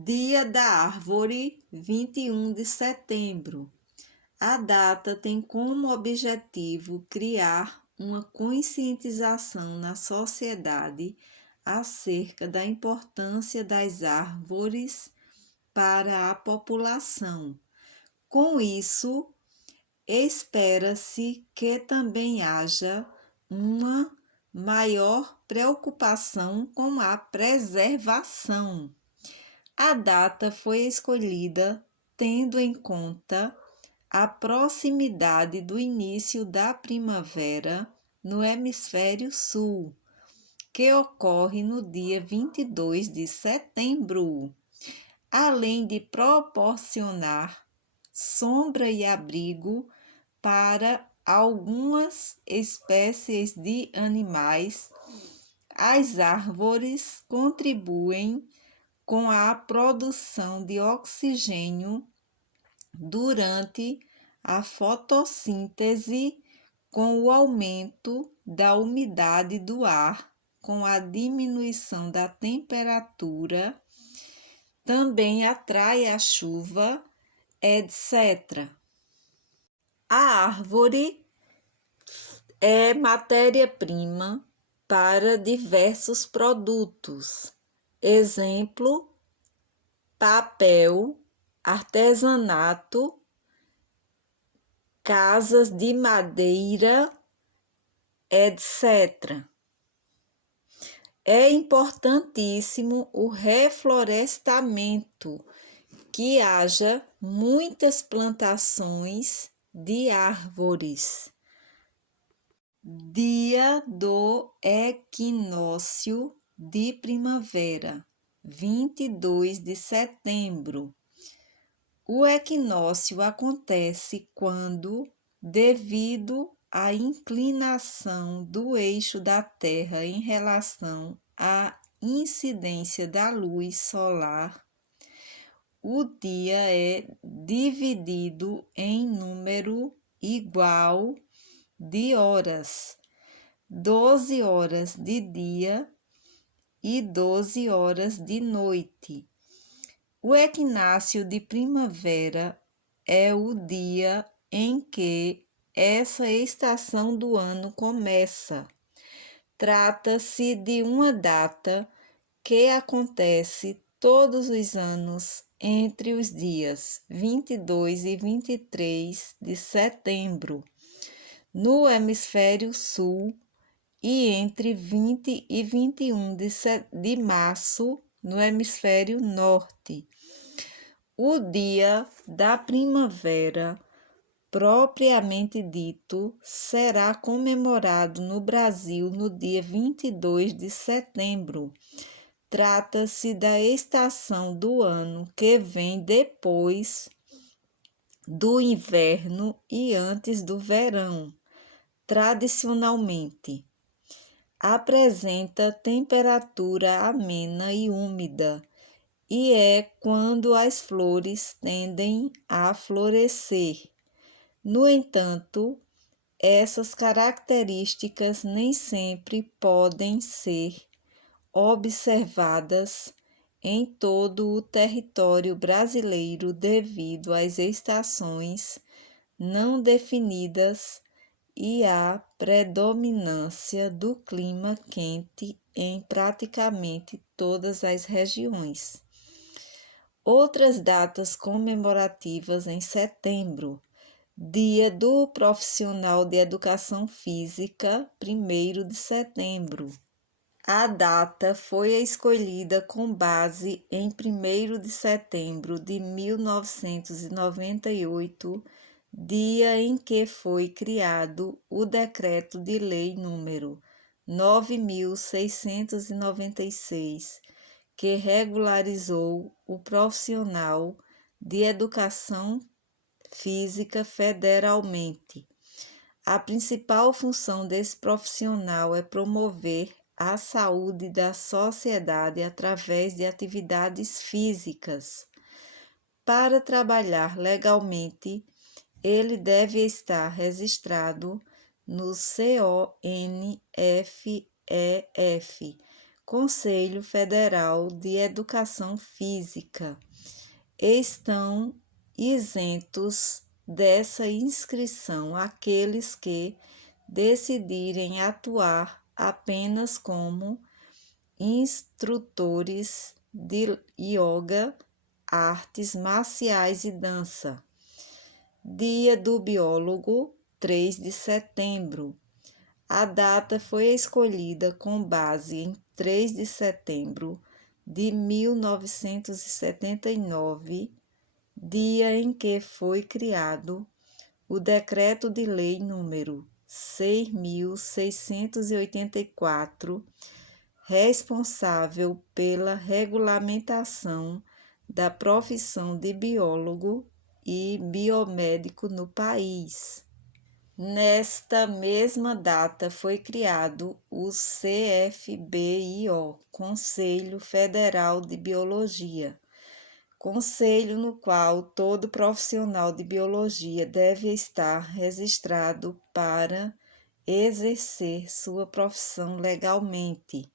Dia da Árvore, 21 de setembro. A data tem como objetivo criar uma conscientização na sociedade acerca da importância das árvores para a população. Com isso, espera-se que também haja uma maior preocupação com a preservação. A data foi escolhida tendo em conta a proximidade do início da primavera no hemisfério sul, que ocorre no dia 22 de setembro, além de proporcionar sombra e abrigo para algumas espécies de animais. As árvores contribuem com a produção de oxigênio durante a fotossíntese, com o aumento da umidade do ar, com a diminuição da temperatura, também atrai a chuva, etc. A árvore é matéria-prima para diversos produtos. Exemplo: papel, artesanato, casas de madeira, etc. É importantíssimo o reflorestamento, que haja muitas plantações de árvores. Dia do equinócio de primavera, 22 de setembro. O equinócio acontece quando, devido à inclinação do eixo da Terra em relação à incidência da luz solar, o dia é dividido em número igual de horas, 12 horas de dia e 12 horas de noite. O equinácio de primavera é o dia em que essa estação do ano começa. Trata-se de uma data que acontece todos os anos entre os dias 22 e 23 de setembro, no hemisfério sul, e entre 20 e 21 de março, no hemisfério norte. O dia da primavera, propriamente dito, será comemorado no Brasil no dia 22 de setembro. Trata-se da estação do ano que vem depois do inverno e antes do verão. Tradicionalmente, apresenta temperatura amena e úmida, e é quando as flores tendem a florescer. No entanto, essas características nem sempre podem ser observadas em todo o território brasileiro devido às estações não definidas e à predominância do clima quente em praticamente todas as regiões. Outras datas comemorativas em setembro: Dia do Profissional de Educação Física, 1º de setembro. A data foi escolhida com base em 1º de setembro de 1998, dia em que foi criado o Decreto de Lei número 9.696, que regularizou o profissional de educação física federalmente. A principal função desse profissional é promover a saúde da sociedade através de atividades físicas. Para trabalhar legalmente, ele deve estar registrado no CONFEF, Conselho Federal de Educação Física. Estão isentos dessa inscrição aqueles que decidirem atuar apenas como instrutores de yoga, artes marciais e dança. Dia do Biólogo, 3 de setembro. A data foi escolhida com base em 3 de setembro de 1979, dia em que foi criado o Decreto de Lei número 6.684, responsável pela regulamentação da profissão de biólogo e biomédico no país. Nesta mesma data foi criado o CFBIO, Conselho Federal de Biologia, conselho no qual todo profissional de biologia deve estar registrado para exercer sua profissão legalmente.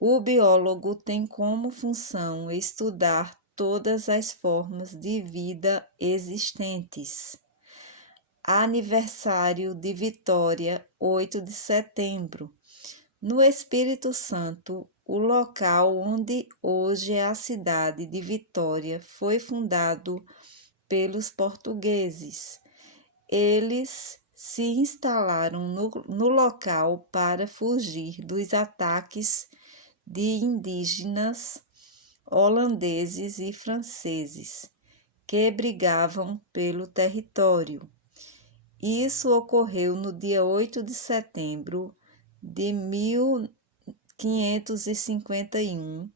O biólogo tem como função estudar todas as formas de vida existentes. Aniversário de Vitória, 8 de setembro. No Espírito Santo, o local onde hoje é a cidade de Vitória foi fundado pelos portugueses. Eles se instalaram no local para fugir dos ataques de indígenas holandeses e franceses que brigavam pelo território. Isso ocorreu no dia 8 de setembro de 1551,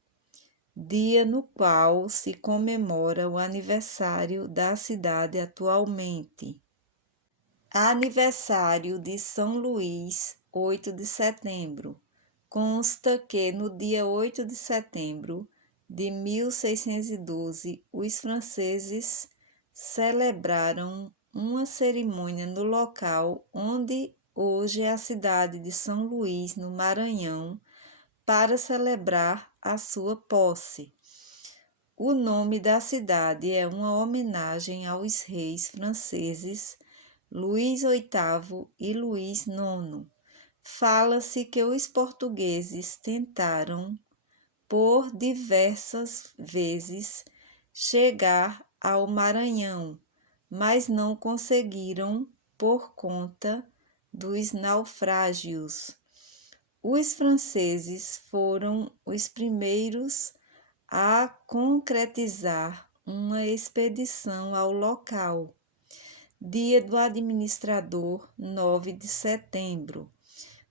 dia no qual se comemora o aniversário da cidade atualmente. Aniversário de São Luís, 8 de setembro. Consta que no dia 8 de setembro de 1612, os franceses celebraram uma cerimônia no local onde hoje é a cidade de São Luís, no Maranhão, para celebrar a sua posse. O nome da cidade é uma homenagem aos reis franceses Luís VIII e Luís IX. Fala-se que os portugueses tentaram, por diversas vezes, chegar ao Maranhão, mas não conseguiram por conta dos naufrágios. Os franceses foram os primeiros a concretizar uma expedição ao local. Dia do Administrador, 9 de setembro.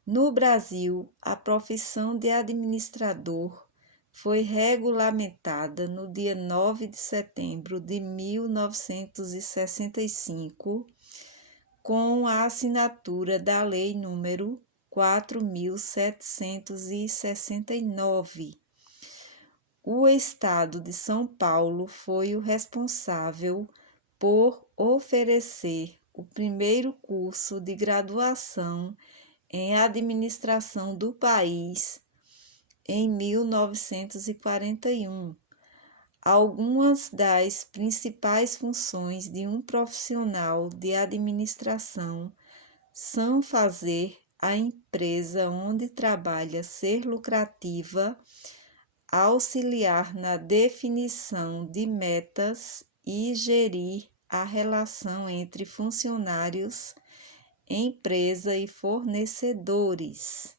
No Brasil, a profissão de administrador foi regulamentada no dia 9 de setembro de 1965, com a assinatura da Lei número 4.769. O Estado de São Paulo foi o responsável por oferecer o primeiro curso de graduação em administração do país em 1941. Algumas das principais funções de um profissional de administração são fazer a empresa onde trabalha ser lucrativa, auxiliar na definição de metas e gerir a relação entre funcionários, empresa e fornecedores.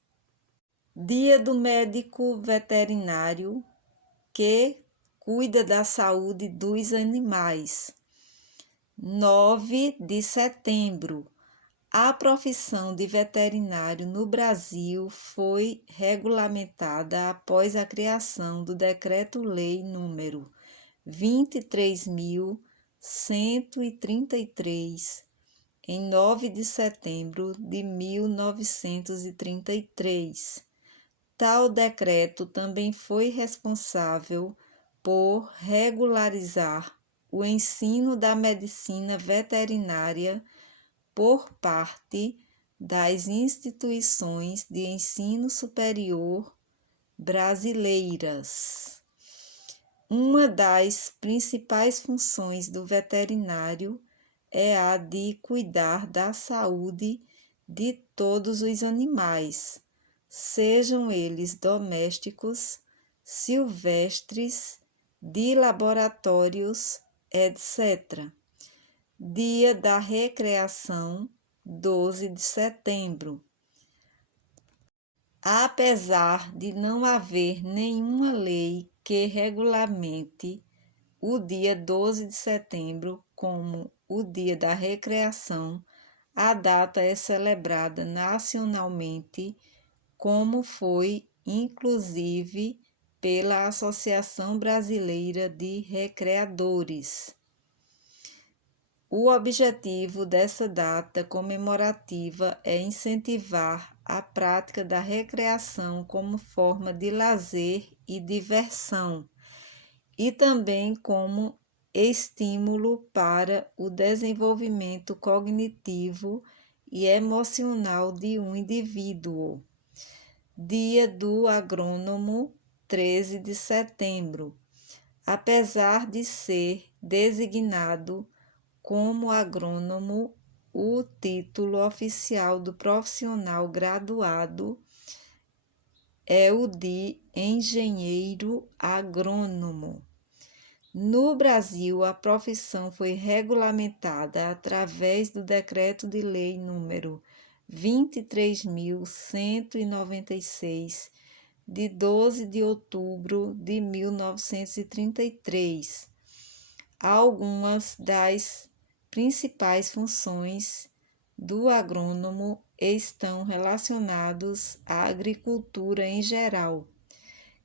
Dia do Médico Veterinário, que cuida da saúde dos animais. 9 de setembro. A profissão de veterinário no Brasil foi regulamentada após a criação do Decreto-Lei número 23.133, em 9 de setembro de 1933. Tal decreto também foi responsável por regularizar o ensino da medicina veterinária por parte das instituições de ensino superior brasileiras. Uma das principais funções do veterinário é a de cuidar da saúde de todos os animais, sejam eles domésticos, silvestres, de laboratórios, etc. Dia da Recreação, 12 de setembro. Apesar de não haver nenhuma lei que regulamente o dia 12 de setembro como o Dia da Recreação, a data é celebrada nacionalmente, como foi inclusive pela Associação Brasileira de Recreadores. O objetivo dessa data comemorativa é incentivar a prática da recreação como forma de lazer e diversão, e também como estímulo para o desenvolvimento cognitivo e emocional de um indivíduo. Dia do Agrônomo, 13 de setembro. Apesar de ser designado como agrônomo, o título oficial do profissional graduado é o de engenheiro agrônomo. No Brasil, a profissão foi regulamentada através do Decreto de Lei número 23.196, de 12 de outubro de 1933. Algumas das principais funções do agrônomo estão relacionadas à agricultura em geral,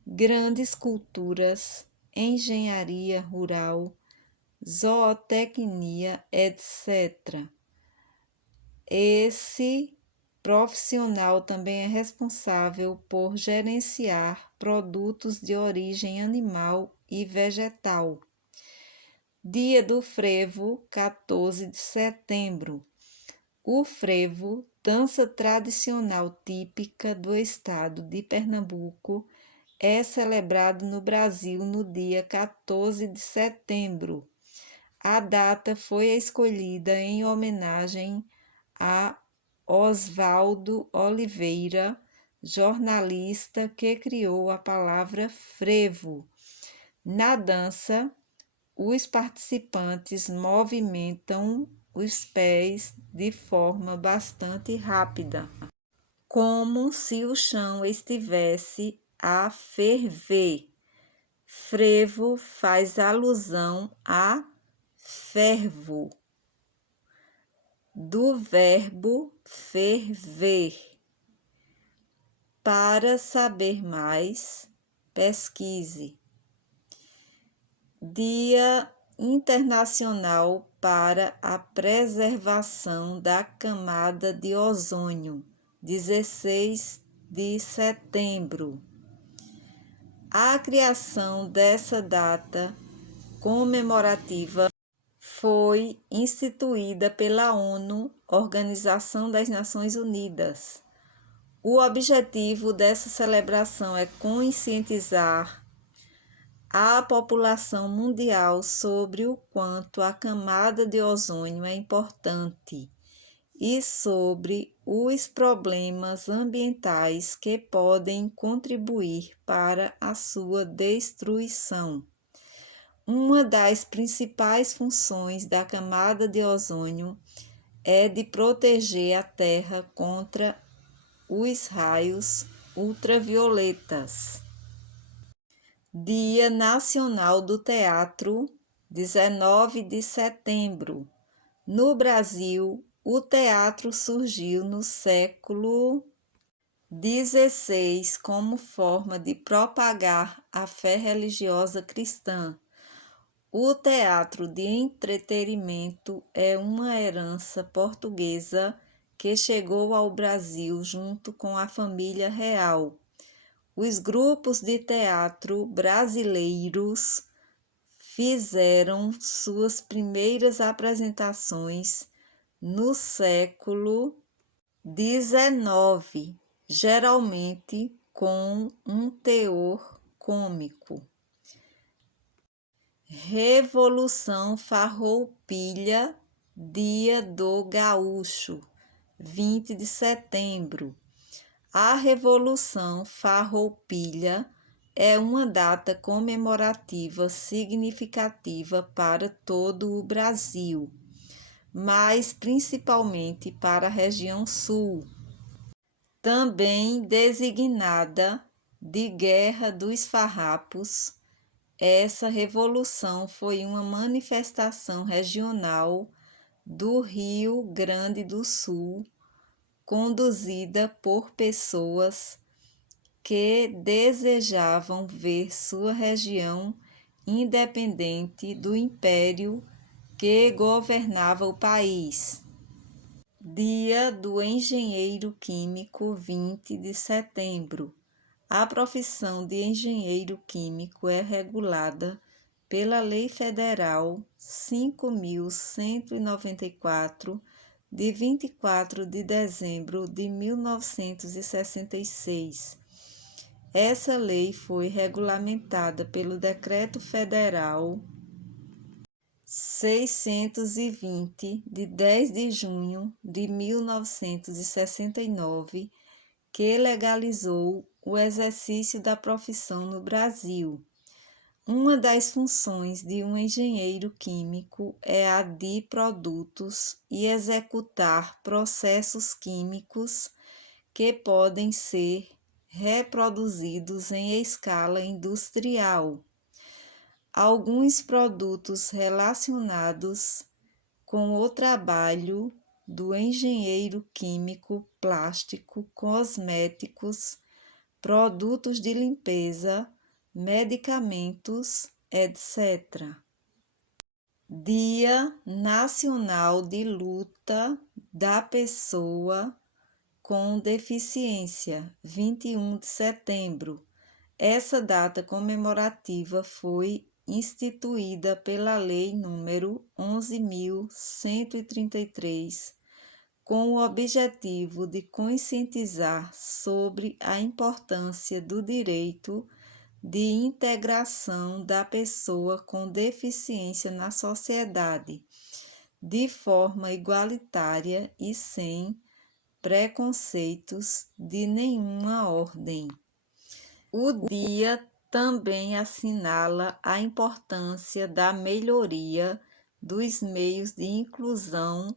grandes culturas, engenharia rural, zootecnia, etc. Esse profissional também é responsável por gerenciar produtos de origem animal e vegetal. Dia do Frevo, 14 de setembro. O frevo, dança tradicional típica do estado de Pernambuco, é celebrado no Brasil no dia 14 de setembro. A data foi escolhida em homenagem a Oswaldo Oliveira, jornalista que criou a palavra frevo. Na dança, os participantes movimentam os pés de forma bastante rápida, como se o chão estivesse a ferver. Frevo faz alusão a fervo, do verbo ferver. Para saber mais, pesquise. Dia Internacional para a Preservação da Camada de Ozônio, 16 de setembro. A criação dessa data comemorativa foi instituída pela ONU, Organização das Nações Unidas. O objetivo dessa celebração é conscientizar a população mundial sobre o quanto a camada de ozônio é importante e sobre os problemas ambientais que podem contribuir para a sua destruição. Uma das principais funções da camada de ozônio é de proteger a Terra contra os raios ultravioletas. Dia Nacional do Teatro, 19 de setembro. No Brasil, o teatro surgiu no século XVI como forma de propagar a fé religiosa cristã. O teatro de entretenimento é uma herança portuguesa que chegou ao Brasil junto com a família real. Os grupos de teatro brasileiros fizeram suas primeiras apresentações no século XIX, geralmente com um teor cômico. Revolução Farroupilha, Dia do Gaúcho, 20 de setembro. A Revolução Farroupilha é uma data comemorativa significativa para todo o Brasil, mas principalmente para a região sul, também designada de Guerra dos Farrapos. Essa revolução foi uma manifestação regional do Rio Grande do Sul, conduzida por pessoas que desejavam ver sua região independente do império que governava o país. Dia do Engenheiro Químico, 20 de setembro. A profissão de engenheiro químico é regulada pela Lei Federal 5.194, de 24 de dezembro de 1966. Essa lei foi regulamentada pelo Decreto Federal 620, de 10 de junho de 1969, que legalizou o exercício da profissão no Brasil. Uma das funções de um engenheiro químico é a de produtos e executar processos químicos que podem ser reproduzidos em escala industrial. Alguns produtos relacionados com o trabalho do engenheiro químico, plástico, cosméticos, produtos de limpeza, medicamentos, etc. Dia Nacional de Luta da Pessoa com Deficiência, 21 de setembro. Essa data comemorativa foi instituída pela Lei nº 11.133, com o objetivo de conscientizar sobre a importância do direito de integração da pessoa com deficiência na sociedade, de forma igualitária e sem preconceitos de nenhuma ordem. O dia também assinala a importância da melhoria dos meios de inclusão,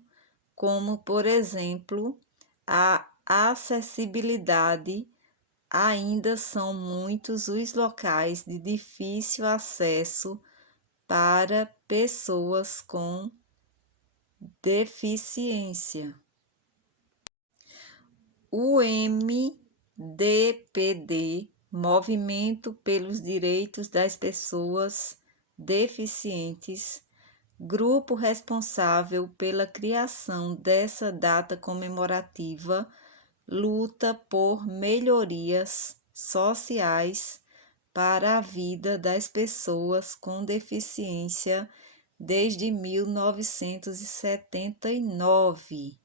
como, por exemplo, a acessibilidade. Ainda são muitos os locais de difícil acesso para pessoas com deficiência. O MDPD, Movimento pelos Direitos das Pessoas Deficientes, grupo responsável pela criação dessa data comemorativa, luta por melhorias sociais para a vida das pessoas com deficiência desde 1979.